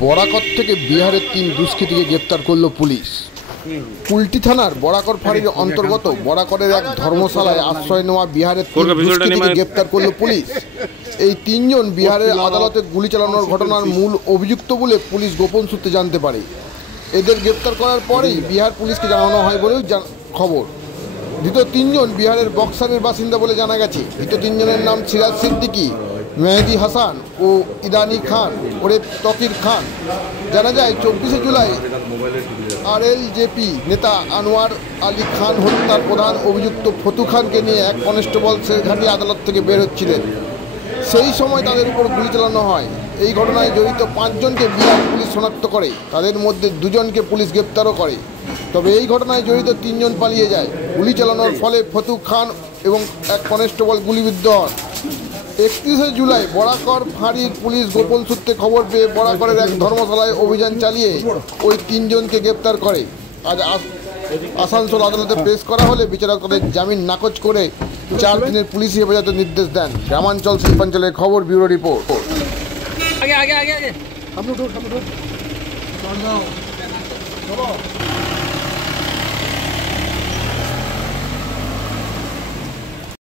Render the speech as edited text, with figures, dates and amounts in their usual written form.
বরাকর থেকে বিহারের 3 দুষ্কৃতীকে গ্রেপ্তার করল পুলিশ। কুলটি থানার বরাকর ফাঁড়ির অন্তর্গত বরাকরের এক ধর্মশালায় আশ্রয় নেওয়া বিহারের 3 দুষ্কৃতীকে গ্রেপ্তার করল পুলিশ। এই 3 জন বিহারের আদালতে গুলি চালানোর ঘটনার মূল অভিযুক্ত বলে পুলিশ গোপন সূত্রে জানতে পারে। এদের গ্রেপ্তার করার পরেই বিহার পুলিশকে জানানো হয় বলেও খবর। ধৃত 3 জন বিহারের বক্সারের বাসিন্দা বলে জানা গেছে। ধৃত 3 জনের নাম সিরাজ সিদ্দিকী, মেহেদি হাসান ও ইদানি খান ওরফ তকির খান। জানা যায় 24শে জুলাই আরএলজেপি নেতা আনোয়ার আলী খান হত্যার প্রধান অভিযুক্ত ফতু খানকে নিয়ে এক কনস্টেবল শেরঘাটি আদালত থেকে বের হচ্ছিলেন। সেই সময় তাদের উপর গুলি চালানো হয়। এই ঘটনায় জড়িত 5 জনকে বিহার পুলিশ শনাক্ত করে। তাদের মধ্যে 2 জনকে পুলিশ গ্রেপ্তারও করে। তবে এই ঘটনায় জড়িত 3 জন পালিয়ে যায়। গুলি চালানোর ফলে ফতু খান এবং এক কনস্টেবল গুলিবিদ্ধ হন। 31শে জুলাই বরাকর ফাঁড়ির পুলিশ গোপন সূত্রে খবর পেয়ে বরাকরের এক ধর্মশালায় অভিযান চালিয়ে ওই 3 জনকে গ্রেপ্তার করে। আজ আসানসোল আদালতে পেশ করা হলে বিচারক তাদের জামিন নাকচ করে 4 দিনের পুলিশি হেফাজতের নির্দেশ দেন। গ্রামাঞ্চল শিল্পাঞ্চলের খবর, ব্যুরো রিপোর্ট। আগে